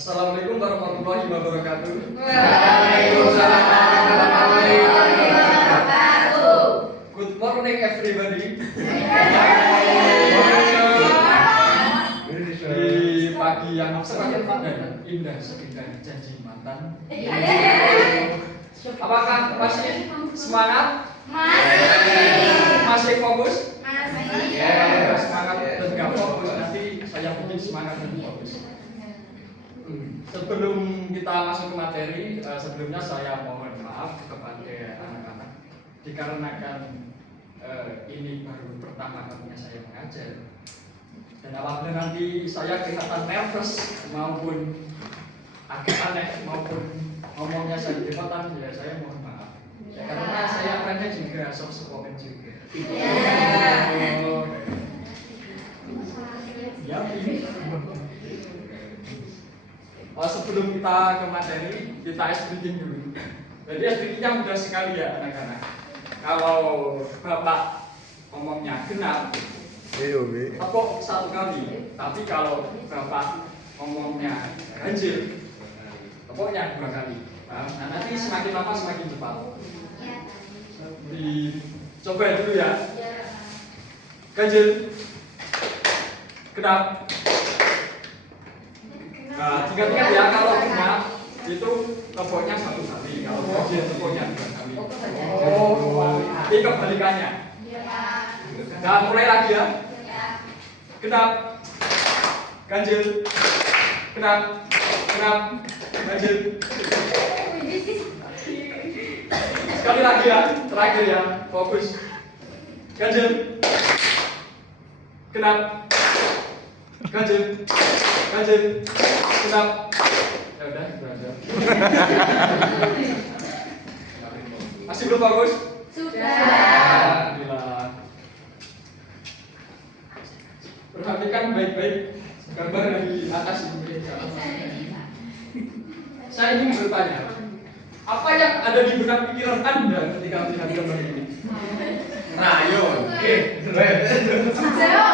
Assalamualaikum warahmatullahi wabarakatuh. Waalaikumsalam warahmatullahi wabarakatuh. Good morning everybody. Di pagi yang semakin indah sekitar janji mantan. Apakah masih semangat? Masih fokus? Ya, semangat dan gak fokus nanti saya bikin semangat dan fokus. Sebelum kita masuk ke materi, sebelumnya saya mohon maaf kepada anak-anak dikarenakan ini baru pertama kalinya saya mengajar. Dan apabila nanti saya kelihatan nervous maupun agak aneh maupun ngomongnya saya cepetan, ya saya mohon maaf. Ya, karena saya orangnya juga soft spoken juga. Ya, ini. Sebelum kita ke materi, kita speaking dulu. Jadi speakingnya mudah sekali ya anak-anak. Kalau bapak ngomongnya genap, tepuk satu kali. Tapi kalau bapak ngomongnya ganjil, tepuknya 2 kali. Nah, nanti semakin lama semakin cepat. Dicoba dulu ya. Ganjil, genap. Nah, ingat-ingat ya, kalau genap itu tepuknya 1 kali, kalau ganjil tepuknya 2 kali. Tapi kebalikannya. Nah, mulai lagi ya. Genap, ganjil, genap, genap, ganjil. Sekali lagi ya, terakhir ya, fokus. Ganjil, genap, ganjil, ganjil, genap. Ya udah, belajar. Masih belum fokus? Sudah. Alhamdulillah. Perhatikan baik-baik gambar di atas ini. Saya ingin bertanya, apa yang ada di benak pikiran Anda ketika melihat gambar ini? Rayon. Hijau.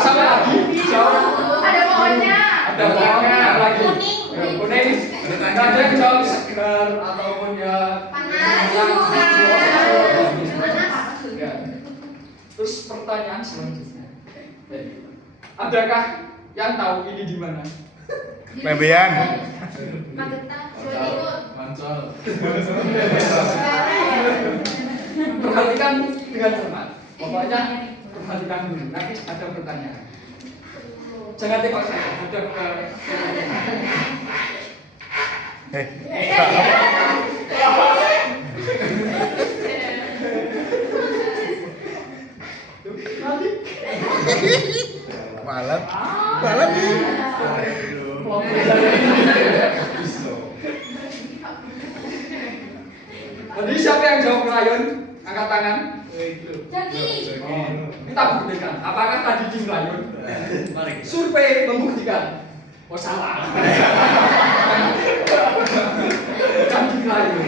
Sama lagi. Hijau. Ada pohonnya. Ada pohonnya lagi. Kuning. Kuning. Ada hijau segar ataupun ya Panas. Ya. Terus pertanyaan selanjutnya. Adakah yang tahu ini di mana? Lebean. Magetan. Mancol. Perhatikan dengan cermat. Pokoknya perhatikan dulu. Nanti ada pertanyaan. Jangan tengok saya. Ada Malam. Malam nih. Jadi siapa yang jawab rayon? Angkat tangan. Jadi. Kita buktikan. Apakah tadi tim rayon? Survei membuktikan. Oh salah. Bukan tim rayon.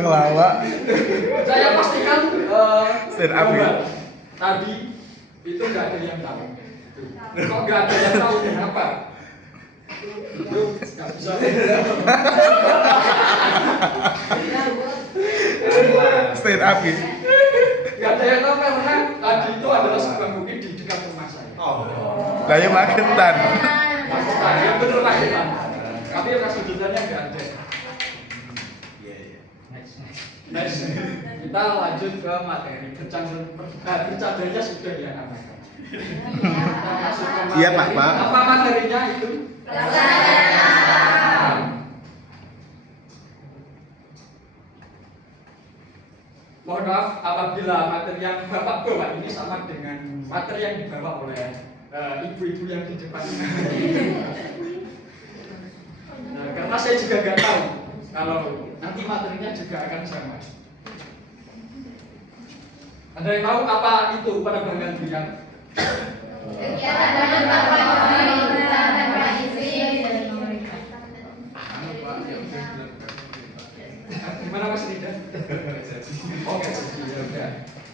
Ngelawak. Saya pastikan Stand up, ya. tadi itu nggak ada yang tahu. Kok nggak ada yang tahu kenapa? Itu nggak bisa. Stand up gitu. Nggak ada yang tahu karena tadi itu adalah sebuah bukit di dekat rumah saya. Lah ya Magetan. Magetan, yang benar Magetan. Tapi rasa sudutnya nggak ada. Next, kita lanjut ke materi. Bercandanya sudah ya anak-anak. Kita masuk ke materi. Iya, Pak. Apa materinya itu? Mohon maaf apabila materi yang Bapak bawa ini sama dengan materi yang dibawa oleh ibu-ibu yang di depan. Nah, karena saya juga nggak tahu kalau nanti materinya juga akan sama. Ada yang tahu apa itu penerbangan buyang? Kegiatan tanpa izin. Oke, jadi ya udah.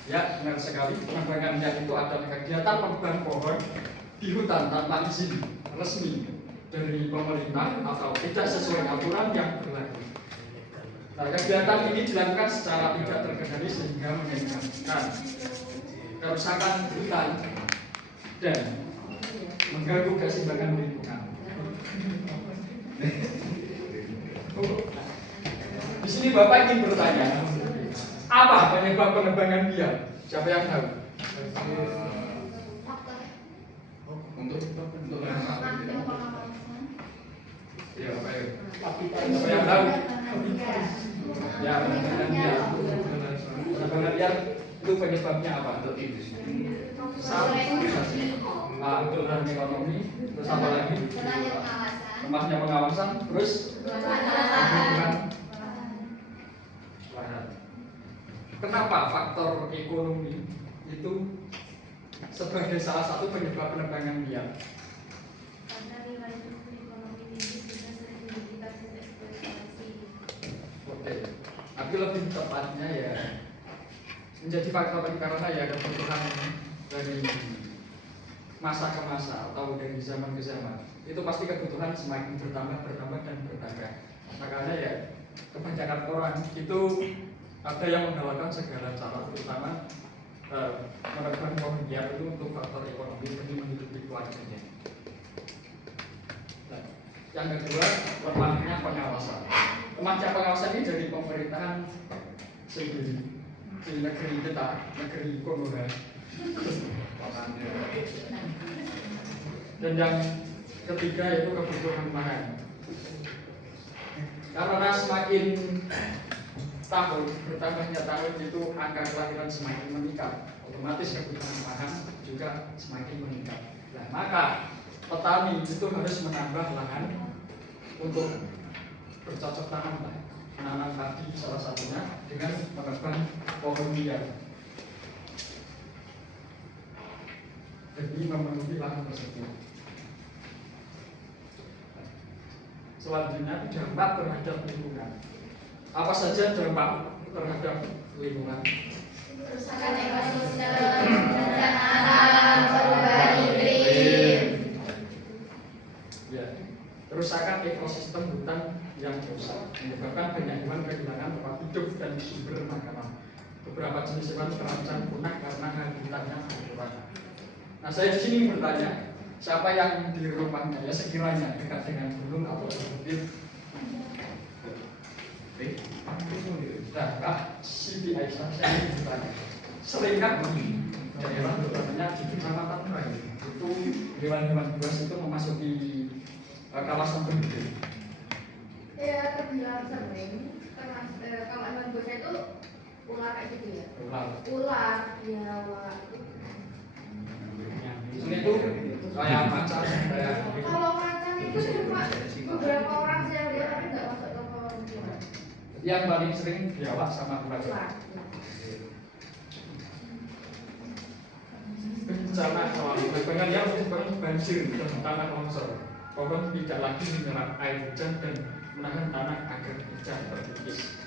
Ya, benar sekali. Penebangan liar itu adalah kegiatan penebang pohon di hutan tanpa izin resmi dari pemerintah atau tidak sesuai aturan yang berlaku. Nah, kegiatan ini dilakukan secara tidak terkendali sehingga menyebabkan kerusakan hutan dan mengganggu keseimbangan lingkungan. Di sini Bapak ingin bertanya, apa penyebab penebangan liar? Siapa yang tahu? Untuk Ya, Bapak ya. Siapa yang tahu? Ya, penebangan liar. Penebangan liar itu penyebabnya apa? Satu, untuk lahan ekonomi, terus apa lagi? Lemahnya pengawasan, terus lingkungan lahan. Kenapa faktor ekonomi itu sebagai salah satu penyebab penebangan liar? Karena nilai ekonomi tinggi sudah sering dijadikan eksploitasi. Oke, tapi lebih tepatnya ya menjadi faktor ini karena ya kebutuhan dari masa ke masa atau dari zaman ke zaman itu pasti kebutuhan semakin bertambah dan bertambah. Makanya ya kebanyakan orang itu ada yang menggalakkan segala cara, terutama menebang pohon liar itu untuk faktor ekonomi demi menghidupi keluarganya. Nah, yang kedua, lemahnya pengawasan. Lemahnya pengawasan ini dari pemerintahan sendiri di negeri kita, negeri Konoha. Dan yang ketiga itu kebutuhan lahan. Karena semakin tahun bertambahnya tahun itu angka kelahiran semakin meningkat, otomatis kebutuhan lahan juga semakin meningkat. Nah, maka petani itu harus menambah lahan untuk bercocok tanam, menanam padi salah satunya dengan menebang pohon liar demi memenuhi lahan tersebut. Selanjutnya dampak terhadap lingkungan. Apa saja dampak terhadap lingkungan? Kerusakan ekosistem, bencana alam, perubahan iklim. Ya, kerusakan ekosistem hutan yang rusak menyebabkan banyak hewan kehilangan tempat hidup dan sumber makanan. Beberapa jenis hewan terancam punah karena habitatnya berkurang. Nah, saya di sini bertanya, siapa yang di rumahnya ya sekiranya dekat dengan gunung atau bukit? Nah, Kak Siti Aisyah, saya ingin bertanya, seringkah di daerah terutamanya di kecamatan Rai itu hewan-hewan buas itu memasuki kawasan penduduk? Ya, terbilang sering. Kalau hewan buas itu ular kayak gitu ya. Ular, biawak. Ini tuh kayak macan, kayak Kalau macan itu cuma beberapa orang saya lihat tapi nggak masuk ke pemukiman. yang paling sering biawak sama macan. Ular. Bencana alam, penebangan liar menyebabkan banjir dan tanah longsor. Pohon tidak lagi menyerap air hujan dan menahan tanah agar tidak terkikis.